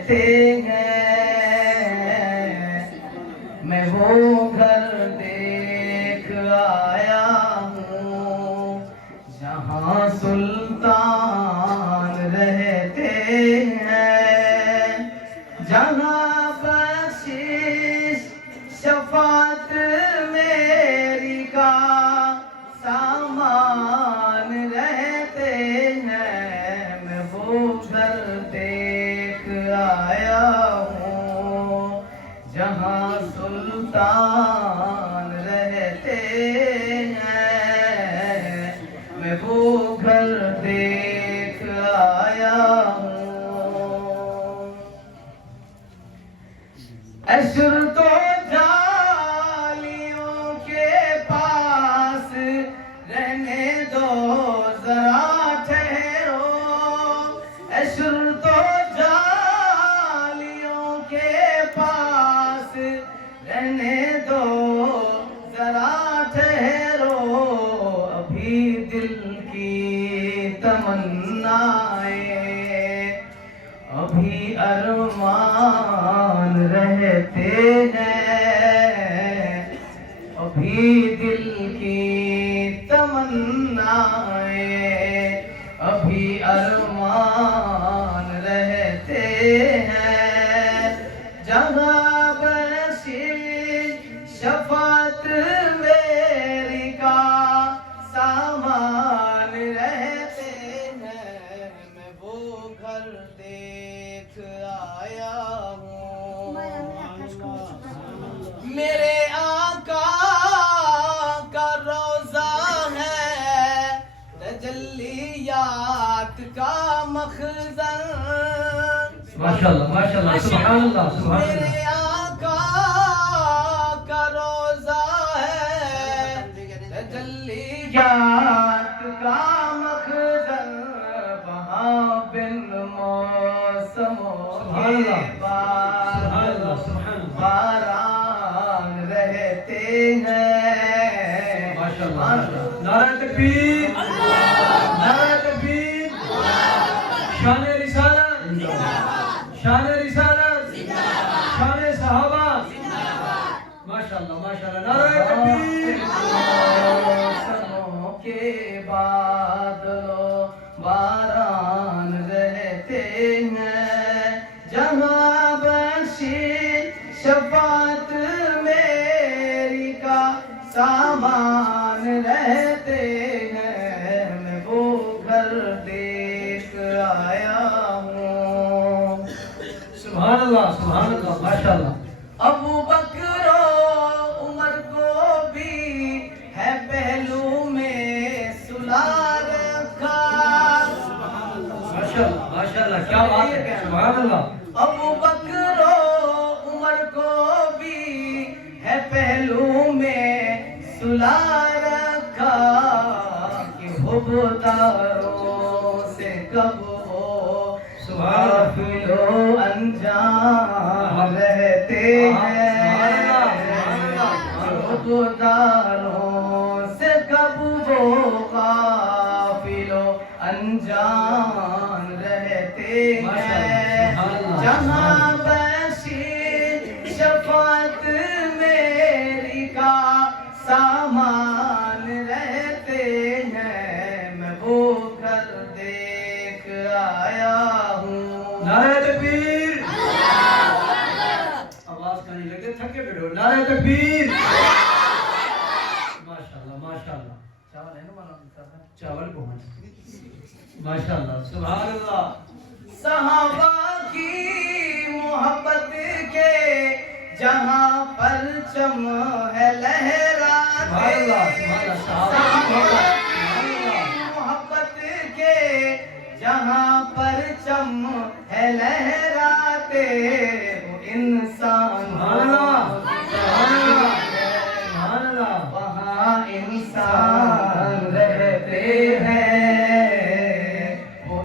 رہتے ہیں، میں وہ گھر دیکھ آیا ہوں جہاں سلطان رہتے ہیں، جہاں بخشش شفاعت میری کا سامان رہتے ہیں، میں وہ گھر دیکھ آیا ہوں جہاں سلطان رہتے ہیں، میں وہ گھر دیکھ آیا ہوں۔ عشر تو جالیوں کے پاس رہنے دو ذرا ٹھہرو، عشر تو جالیوں کے پاس رہنے دو ذرا ٹھہرو، ابھی دل کی تمنائیں ابھی ارمان رہتے ہیں، ابھی دل کی تمنائیں ابھی ارمان رہتے ہیں، جہاں بخشش شفاعت میری کا سامان رہتے ہیں، میں وہ گھر دیکھ آیا ہوں، میرے آقا کا روضہ ہے تجلیات کا مخزن، ماشاءاللہ ماشاءاللہ سبحان اللہ سبحان میرے اللہ، آقا کا روضہ ہے تجلیات کا مخزن، وہاں بن موسموں کے باران رہتے ہیں، ماشاءاللہ نعرہ تکبیر نعرہ تکبیر، شان رسالت شان رسالت شان صحابہ، ماشاءاللہ ماشاءاللہ نعرہ تکبیر۔ موسموں کے بادلوں باران رہتے ہیں، جہاں بخشش شفاعت میری کا سامان رہتے ہیں، میں وہ گھر دیکھ آیا ہوں۔ سبحان اللہ ماشاءاللہ۔ ابو بکر و عمر کو بھی ہے پہلو میں سلا رکھا، ماشاءاللہ کیا بات ہے، سبحان اللہ۔ ابو بکر و عمر کو بھی ہے پہلو میں سلا رکھا، کہ حبداروں سے کب وہ غافل و انجان رہتے ہیں، حبداروں سے کب وہ غافل و انجان رہتے ہیں، جہاں بخشش شفاعت میری کا سامان رہتے ہیں، میں وہ گھر دیکھ آیا ہوں۔ نعرہ تکبیر، آواز کرنے لگے تھکے بیٹھو، نعرہ تکبیر، ماشاءاللہ ماشاءاللہ۔ چاول ہے نا مولانا صاحب؟ چاول پہنچ ماشاءاللہ سبحان اللہ۔ صحابہ کی محبت کے جہاں پرچم